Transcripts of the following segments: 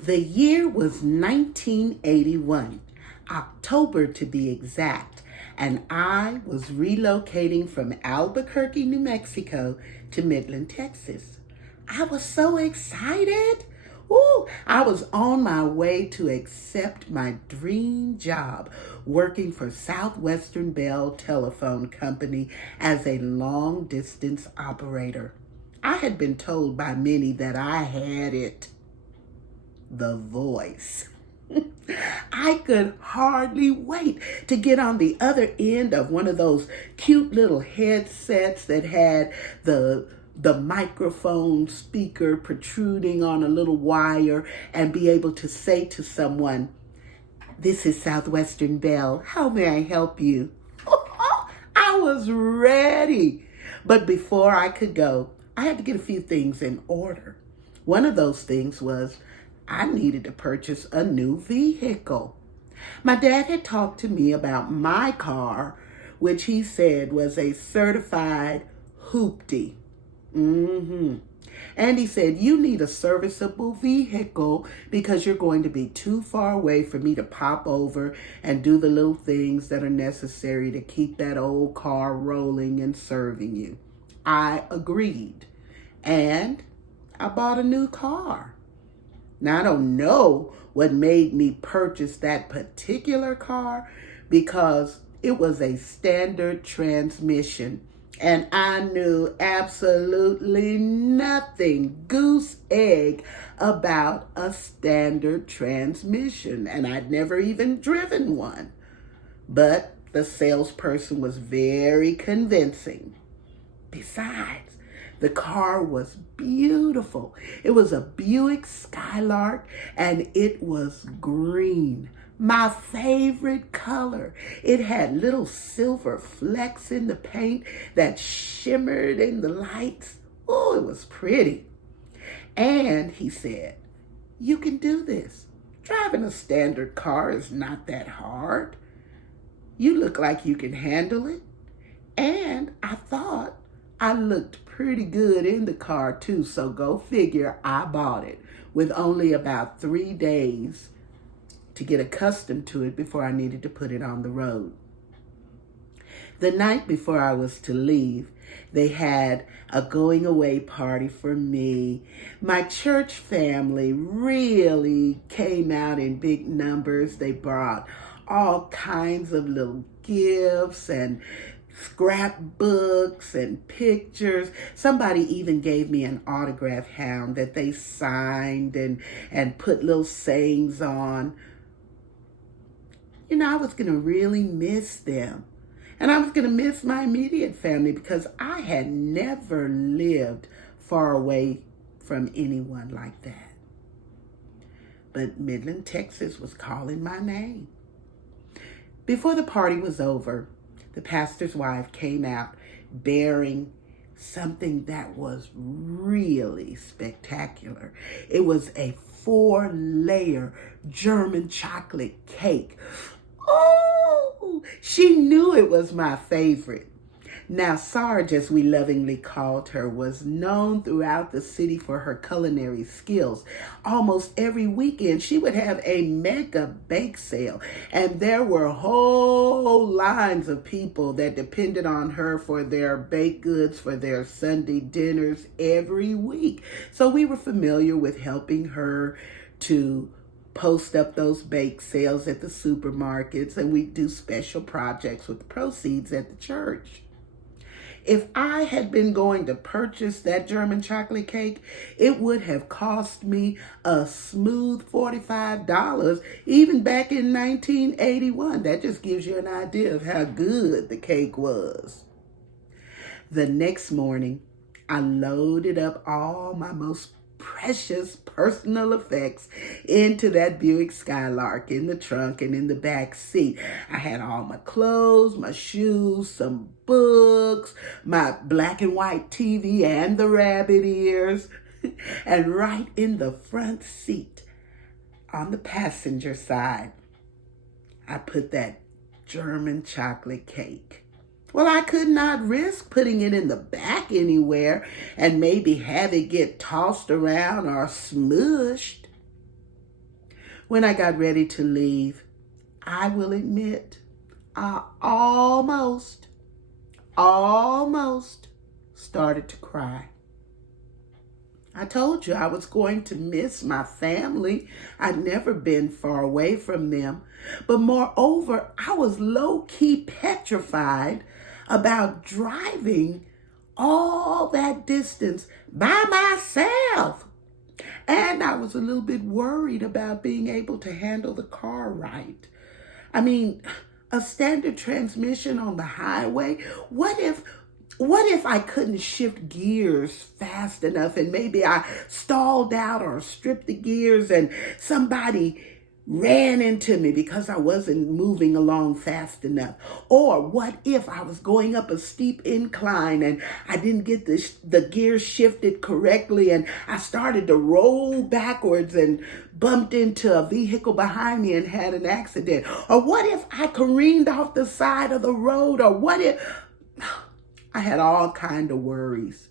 The year was 1981, October to be exact, and I was relocating from Albuquerque, New Mexico to Midland, Texas. I was so excited. Ooh, I was on my way to accept my dream job working for Southwestern Bell Telephone Company as a long distance operator. I had been told by many that I had it, the voice. I could hardly wait to get on the other end of one of those cute little headsets that had the microphone speaker protruding on a little wire and be able to say to someone, "This is Southwestern Bell. How may I help you?" I was ready. But before I could go, I had to get a few things in order. One of those things was I needed to purchase a new vehicle. My dad had talked to me about my car, which he said was a certified hoopty. And he said, you need a serviceable vehicle because you're going to be too far away for me to pop over and do the little things that are necessary to keep that old car rolling and serving you. I agreed. And I bought a new car. Now, I don't know what made me purchase that particular car because it was a standard transmission. And I knew absolutely nothing, goose egg, about a standard transmission. And I'd never even driven one. But the salesperson was very convincing. Besides, the car was beautiful. It was a Buick Skylark and it was green. My favorite color. It had little silver flecks in the paint that shimmered in the lights. Oh, it was pretty. And he said, you can do this. Driving a standard car is not that hard. You look like you can handle it. And I thought I looked pretty good in the car too, so go figure I bought it with only about 3 days to get accustomed to it before I needed to put it on the road. The night before I was to leave, they had a going away party for me. My church family really came out in big numbers. They brought all kinds of little gifts and scrapbooks and pictures. Somebody even gave me an autograph hound that they signed and put little sayings on. You know, I was going to really miss them. And I was going to miss my immediate family because I had never lived far away from anyone like that. But Midland, Texas was calling my name. Before the party was over, the pastor's wife came out bearing something that was really spectacular. It was a 4-layer German chocolate cake. Oh, she knew it was my favorite. Now, Sarge, as we lovingly called her, was known throughout the city for her culinary skills. Almost every weekend, she would have a mega bake sale, and there were whole lines of people that depended on her for their baked goods for their Sunday dinners every week. So we were familiar with helping her to post up those bake sales at the supermarkets, and we do special projects with the proceeds at the church. If I had been going to purchase that German chocolate cake, it would have cost me a smooth $45, even back in 1981. That just gives you an idea of how good the cake was. The next morning, I loaded up all my most precious personal effects into that Buick Skylark in the trunk and in the back seat. I had all my clothes, my shoes, some books, my black and white TV and the rabbit ears. And right in the front seat on the passenger side, I put that German chocolate cake. Well, I could not risk putting it in the back anywhere and maybe have it get tossed around or smushed. When I got ready to leave, I will admit, I almost started to cry. I told you I was going to miss my family. I'd never been far away from them. But moreover, I was low-key petrified about driving all that distance by myself. And I was a little bit worried about being able to handle the car right. I mean, a standard transmission on the highway, what if I couldn't shift gears fast enough and maybe I stalled out or stripped the gears and somebody ran into me because I wasn't moving along fast enough? Or what if I was going up a steep incline and I didn't get the gears shifted correctly and I started to roll backwards and bumped into a vehicle behind me and had an accident? Or what if I careened off the side of the road? Or what if... I had all kind of worries,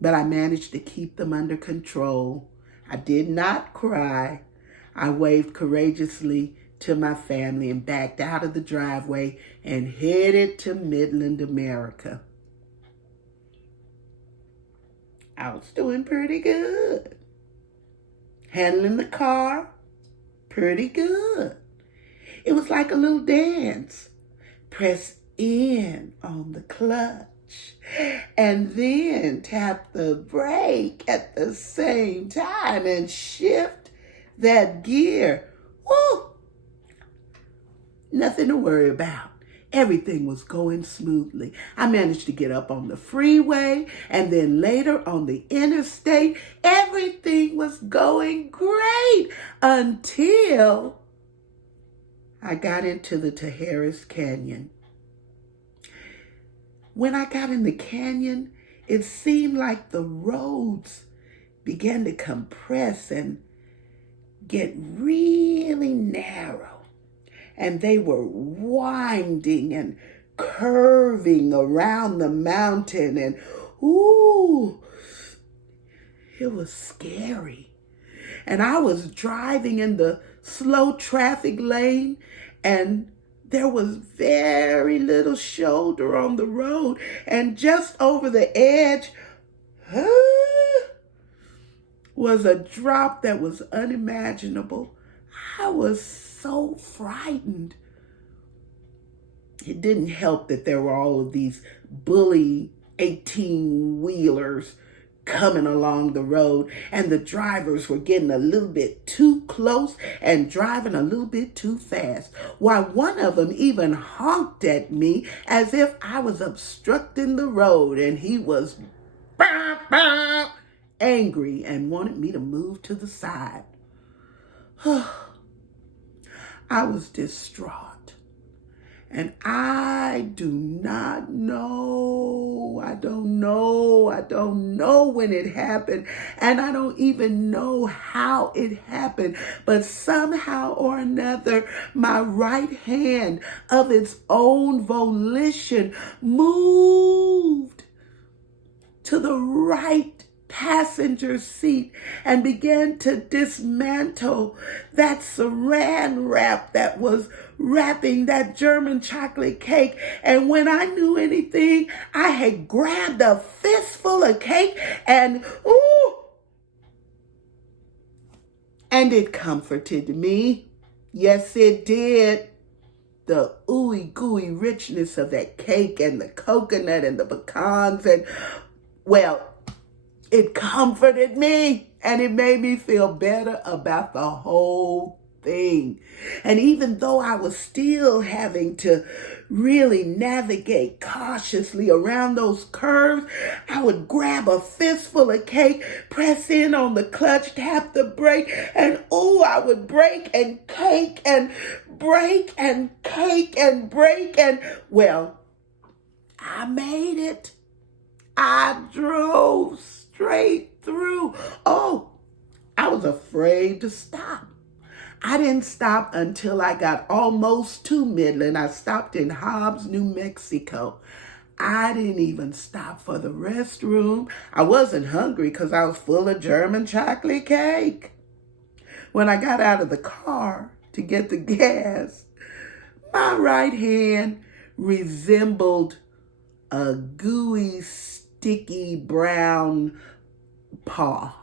but I managed to keep them under control. I did not cry. I waved courageously to my family and backed out of the driveway and headed to Midland, America. I was doing pretty good. Handling the car, pretty good. It was like a little dance. Press in on the clutch and then tap the brake at the same time and shift that gear. Woo! Nothing to worry about. Everything was going smoothly. I managed to get up on the freeway and then later on the interstate. Everything was going great until I got into the Tarajas Canyon. When I got in the canyon, it seemed like the roads began to compress and get really narrow. And they were winding and curving around the mountain. And, ooh, it was scary. And I was driving in the slow traffic lane, and there was very little shoulder on the road, and just over the edge was a drop that was unimaginable. I was so frightened. It didn't help that there were all of these bully 18-wheelers coming along the road, and the drivers were getting a little bit too close and driving a little bit too fast. Why, one of them even honked at me as if I was obstructing the road, and he was angry and wanted me to move to the side. I was distraught. And I don't know when it happened, and I don't even know how it happened, but somehow or another, my right hand of its own volition moved to the right passenger seat and began to dismantle that saran wrap that was wrapping that German chocolate cake. And when I knew anything, I had grabbed a fistful of cake and it comforted me. Yes, it did. The ooey gooey richness of that cake and the coconut and the pecans, and well, it comforted me and it made me feel better about the whole thing. And even though I was still having to really navigate cautiously around those curves, I would grab a fistful of cake, press in on the clutch, tap the brake, and I would brake and cake and brake and cake and brake, and well, I made it. I drove straight through. I was afraid to stop. I didn't stop until I got almost to Midland. I stopped in Hobbs, New Mexico. I didn't even stop for the restroom. I wasn't hungry because I was full of German chocolate cake. when I got out of the car to get the gas, my right hand resembled a gooey, sticky brown paw.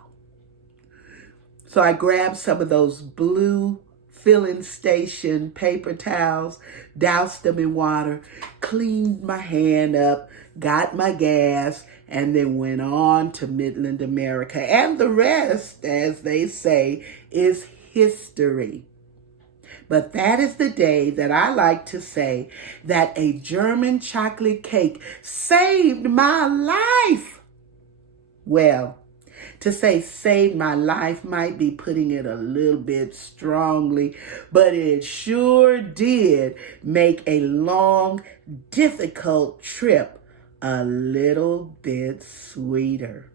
So I grabbed some of those blue filling station paper towels, doused them in water, cleaned my hand up, got my gas, and then went on to Midland, America. And the rest, as they say, is history. But that is the day that I like to say that a German chocolate cake saved my life. Well, to say saved my life might be putting it a little bit strongly, but it sure did make a long, difficult trip a little bit sweeter.